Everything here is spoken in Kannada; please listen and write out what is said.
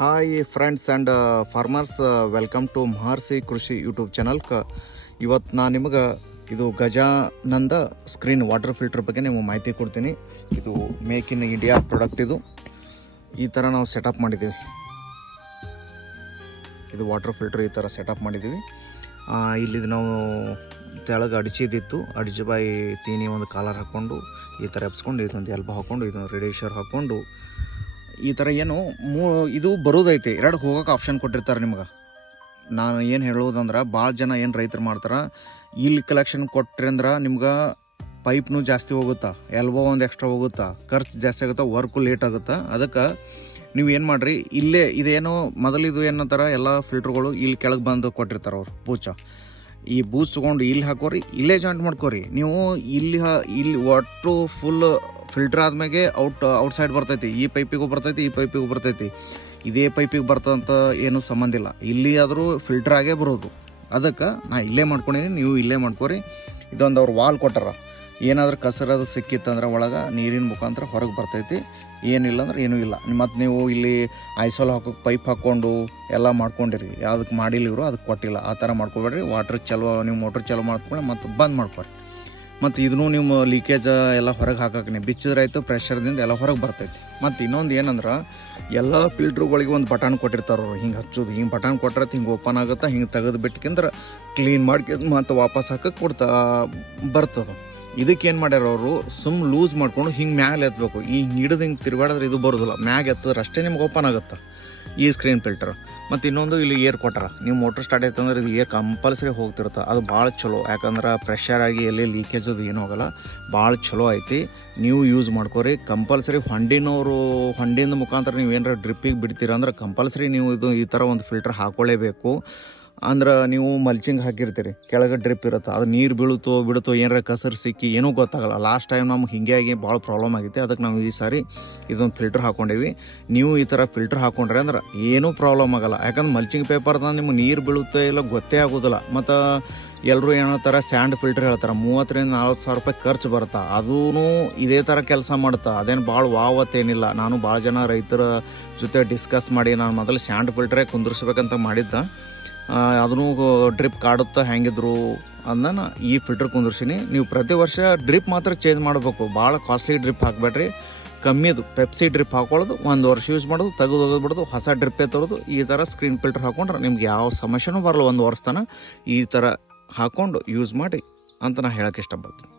Hi friends and farmers, welcome to Maharshi Krishi YouTube channel. ಇವತ್ತು ನಾನು ನಿಮಗೆ ಇದು ಗಜಾನಂದ ಸ್ಕ್ರೀನ್ ವಾಟರ್ ಫಿಲ್ಟರ್ ಬಗ್ಗೆ ನಿಮಗೆ ಮಾಹಿತಿ ಕೊಡ್ತೀನಿ. ಇದು ಮೇಕ್ ಇನ್ ಇಂಡಿಯಾ ಪ್ರಾಡಕ್ಟ್. ಇದು ಈ ಥರ ನಾವು ಸೆಟಪ್ ಮಾಡಿದ್ದೀವಿ. ಇದು ವಾಟರ್ ಫಿಲ್ಟರ್ ಈ ಥರ ಸೆಟಪ್ ಮಾಡಿದ್ದೀವಿ. ಇಲ್ಲಿ ನಾವು ತೆಳಗೆ ಅಡಿಚಿದಿತ್ತು, ಅಡಿಚಿ ಬಾಯಿ ತೀನಿ ಒಂದು ಕಾಲರ್ ಹಾಕ್ಕೊಂಡು ಈ ಥರ ಎಪ್ಸ್ಕೊಂಡು ಇದೊಂದು ಎಲ್ಬ ಹಾಕ್ಕೊಂಡು ಇದೊಂದು ರೆಡಿಷರ್ ಹಾಕ್ಕೊಂಡು ಈ ಥರ ಏನು ಇದು ಬರೋದೈತಿ. ಎರಡು ಹೋಗೋಕೆ ಆಪ್ಷನ್ ಕೊಟ್ಟಿರ್ತಾರೆ ನಿಮ್ಗೆ. ನಾನು ಏನು ಹೇಳೋದಂದ್ರೆ, ಭಾಳ ಜನ ಏನು ರೈತರು ಮಾಡ್ತಾರೆ, ಇಲ್ಲಿ ಕಲೆಕ್ಷನ್ ಕೊಟ್ರಿ ಅಂದ್ರೆ ನಿಮ್ಗೆ ಪೈಪ್ನೂ ಜಾಸ್ತಿ ಹೋಗುತ್ತಾ, ಎಲ್ಬೋ ಒಂದು ಎಕ್ಸ್ಟ್ರಾ ಹೋಗುತ್ತಾ, ಖರ್ಚು ಜಾಸ್ತಿ ಆಗುತ್ತಾ, ವರ್ಕು ಲೇಟ್ ಆಗುತ್ತಾ. ಅದಕ್ಕೆ ನೀವು ಏನು ಮಾಡಿರಿ, ಇಲ್ಲೇ ಇದೇನು ಮೊದಲಿದು ಏನಂತಾರೆ, ಎಲ್ಲ ಫಿಲ್ಟ್ರುಗಳು ಇಲ್ಲಿ ಕೆಳಗೆ ಬಂದು ಕೊಟ್ಟಿರ್ತಾರೆ ಅವ್ರು ಬೂಚ. ಈ ಬೂಚ್ ತೊಗೊಂಡು ಇಲ್ಲಿ ಹಾಕೋರಿ, ಇಲ್ಲೇ ಜಾಯಿಂಟ್ ಮಾಡ್ಕೋರಿ. ನೀವು ಇಲ್ಲಿ ಒಟ್ಟು ಫುಲ್ ಫಿಲ್ಟರ್ ಆದ್ಮೇಲೆ ಔಟ್ಸೈಡ್ ಬರ್ತೈತಿ. ಈ ಪೈಪಿಗೂ ಬರ್ತೈತಿ, ಈ ಪೈಪಿಗೂ ಬರ್ತೈತಿ. ಇದೇ ಪೈಪಿಗೆ ಬರ್ತಂತ ಏನೂ ಸಂಬಂಧ ಇಲ್ಲ. ಇಲ್ಲಿ ಆದರೂ ಫಿಲ್ಟರ್ ಆಗೇ ಬರೋದು. ಅದಕ್ಕೆ ನಾ ಇಲ್ಲೇ ಮಾಡ್ಕೊಂಡಿನಿ, ನೀವು ಇಲ್ಲೇ ಮಾಡ್ಕೊರಿ. ಇದೊಂದು ಅವ್ರು ವಾಲ್ ಕೊಟ್ಟಾರ. ಏನಾದರೂ ಕಸರದು ಸಿಕ್ಕಿತ್ತಂದ್ರೆ ಒಳಗೆ ನೀರಿನ ಮುಖಾಂತರ ಹೊರಗೆ ಬರ್ತೈತಿ. ಏನಿಲ್ಲ ಅಂದ್ರೆ ಏನೂ ಇಲ್ಲ. ಮತ್ತು ನೀವು ಇಲ್ಲಿ ಐಸೋಲ್ ಹಾಕೋಕೆ ಪೈಪ್ ಹಾಕ್ಕೊಂಡು ಎಲ್ಲ ಮಾಡ್ಕೊಂಡಿರಿ. ಯಾವುದಕ್ಕೆ ಮಾಡಿಲ್ಲ ಇವರು, ಅದಕ್ಕೆ ಕೊಟ್ಟಿಲ್ಲ. ಆ ಥರ ಮಾಡ್ಕೊಬೇಡ್ರಿ. ವಾಟ್ರ್ ಚಲೋ, ನೀವು ಮೋಟ್ರ್ ಚಲೋ ಮಾಡ್ಕೊಂಡು ಮತ್ತು ಬಂದ್ ಮಾಡ್ಕೊರಿ. ಮತ್ತು ಇದನ್ನು ನೀವು ಲೀಕೇಜ್ ಎಲ್ಲ ಹೊರಗೆ ಹಾಕಕ್ಕೆ ನೀವು ಬಿಚ್ಚಿದ್ರೆ ಆಯಿತು, ಪ್ರೆಷರ್ದಿಂದ ಎಲ್ಲ ಹೊರಗೆ ಬರ್ತೈತಿ. ಮತ್ತು ಇನ್ನೊಂದು ಏನಂದ್ರೆ, ಎಲ್ಲ ಫಿಲ್ಟ್ರುಗಳಿಗೆ ಒಂದು ಬಟನ್ ಕೊಟ್ಟಿರ್ತಾರೆ ಅವ್ರು. ಹಿಂಗೆ ಹಚ್ಚೋದು, ಹಿಂಗೆ ಬಟನ್ ಕೊಟ್ಟರೆ ಹಿಂಗೆ ಓಪನ್ ಆಗುತ್ತೆ. ಹಿಂಗೆ ತೆಗೆದು ಬಿಟ್ಕಂದ್ರೆ ಕ್ಲೀನ್ ಮಾಡ್ಕೊಂಡು ಮತ್ತು ವಾಪಸ್ ಹಾಕಕ್ಕೆ ಬರ್ತದೆ. ಇದಕ್ಕೇನು ಮಾಡ್ಯಾರ ಅವರು, ಲೂಸ್ ಮಾಡ್ಕೊಂಡು ಹಿಂಗೆ ಮ್ಯಾಲೆ ಎತ್ತಬೇಕು. ಈ ಹಿಡಿದು ಹಿಂಗೆ ತಿರುಗಾಡಿದ್ರೆ ಇದು ಬರೋದಿಲ್ಲ. ಮ್ಯಾಗೆ ಎತ್ತಿದ್ರೆ ಅಷ್ಟೇ ನಿಮ್ಗೆ ಓಪನ್ ಆಗುತ್ತೆ ಈ ಸ್ಕ್ರೀನ್ ಫಿಲ್ಟರ್. ಮತ್ತು ಇನ್ನೊಂದು ಇಲ್ಲಿ ಏರ್ ಕೊಟ್ಟಾರ. ನೀವು ಮೋಟ್ರ್ ಸ್ಟಾರ್ಟ್ ಆಯ್ತು ಅಂದ್ರೆ ಇದು ಏರ್ ಕಂಪಲ್ಸರಿ ಹೋಗ್ತಿರುತ್ತೆ. ಅದು ಭಾಳ ಚಲೋ. ಯಾಕಂದ್ರೆ ಪ್ರೆಷರ್ ಆಗಿ ಎಲ್ಲಿ ಲೀಕೇಜ್ ಅದು ಏನೂ ಹೋಗಲ್ಲ. ಭಾಳ ಚಲೋ ಐತಿ. ನೀವು ಯೂಸ್ ಮಾಡ್ಕೋರಿ. ಕಂಪಲ್ಸರಿ ಹೊಂಡಿನ ಮುಖಾಂತರ ನೀವು ಏನಾರ ಡ್ರಿಪ್ಪಿಗೆ ಬಿಡ್ತೀರ ಅಂದ್ರೆ ಕಂಪಲ್ಸರಿ ನೀವು ಈ ಥರ ಒಂದು ಫಿಲ್ಟರ್ ಹಾಕೊಳ್ಳೇಬೇಕು. ಅಂದ್ರೆ ನೀವು ಮಲ್ಚಿಂಗ್ ಹಾಕಿರ್ತೀರಿ, ಕೆಳಗೆ ಡ್ರಿಪ್ ಇರುತ್ತೆ, ಅದು ನೀರು ಬಿಡುತ್ತೋ ಏನಾರ ಕಸರು ಸಿಕ್ಕಿ ಏನೂ ಗೊತ್ತಾಗಲ್ಲ. ಲಾಸ್ಟ್ ಟೈಮ್ ನಮ್ಗೆ ಹಿಂಗಾಗಿ ಭಾಳ ಪ್ರಾಬ್ಲಮ್ ಆಗೈತೆ. ಅದಕ್ಕೆ ನಾವು ಈ ಸಾರಿ ಇದೊಂದು ಫಿಲ್ಟರ್ ಹಾಕ್ಕೊಂಡೀವಿ. ನೀವು ಈ ಥರ ಫಿಲ್ಟರ್ ಹಾಕ್ಕೊಂಡ್ರೆ ಅಂದ್ರೆ ಏನೂ ಪ್ರಾಬ್ಲಮ್ ಆಗಲ್ಲ. ಯಾಕಂದ್ರೆ ಮಲ್ಚಿಂಗ್ ಪೇಪರ್ದ ನಿಮ್ಗೆ ನೀರು ಬೀಳುತ್ತೆ ಇಲ್ಲ ಗೊತ್ತೇ ಆಗೋದಿಲ್ಲ. ಮತ್ತು ಎಲ್ಲರೂ ಏನೋ ಸ್ಯಾಂಡ್ ಫಿಲ್ಟರ್ ಹೇಳ್ತಾರೆ, 30,000-40,000 ರೂಪಾಯಿ ಖರ್ಚು ಬರುತ್ತೆ. ಅದೂ ಇದೇ ಥರ ಕೆಲಸ ಮಾಡುತ್ತಾ. ಅದೇನು ಭಾಳ ವಾವತ್ತೇನಿಲ್ಲ. ನಾನು ಭಾಳ ಜನ ರೈತರ ಜೊತೆ ಡಿಸ್ಕಸ್ ಮಾಡಿ ನಾನು ಮೊದಲು ಸ್ಯಾಂಡ್ ಫಿಲ್ಟ್ರೇ ಕುಂದಿರ್ಸ್ಬೇಕಂತ ಮಾಡಿದ್ದ. ಅದನ್ನು ಡ್ರಿಪ್ ಕಾಡುತ್ತಾ ಹೆಂಗಿದ್ರು ಅದನ್ನ ಈ ಫಿಲ್ಟರ್ ಕುಂದಿರ್ಸೀನಿ. ನೀವು ಪ್ರತಿ ವರ್ಷ ಡ್ರಿಪ್ ಮಾತ್ರ ಚೇಂಜ್ ಮಾಡಬೇಕು. ಭಾಳ ಕಾಸ್ಟ್ಲಿ ಡ್ರಿಪ್ ಹಾಕಬೇಡ್ರಿ. ಕಮ್ಮಿದು ಪೆಪ್ಸಿ ಡ್ರಿಪ್ ಹಾಕೊಳ್ಳೋದು, 1 ವರ್ಷ ಯೂಸ್ ಮಾಡೋದು, ತೆಗೆದು ಹೊಸ ಡ್ರಿಪ್ಪೇ ತರೋದು. ಈ ಥರ ಸ್ಕ್ರೀನ್ ಫಿಲ್ಟರ್ ಹಾಕೊಂಡ್ರೆ ನಿಮ್ಗೆ ಯಾವ ಸಮಸ್ಯೆನೂ ಬರಲ್ಲ. 1 ವರ್ಷ ತನಕ ಈ ಥರ ಹಾಕ್ಕೊಂಡು ಯೂಸ್ ಮಾಡಿ ಅಂತ ನಾನು ಹೇಳೋಕ್ಕೆ ಇಷ್ಟಪಡ್ತೀನಿ.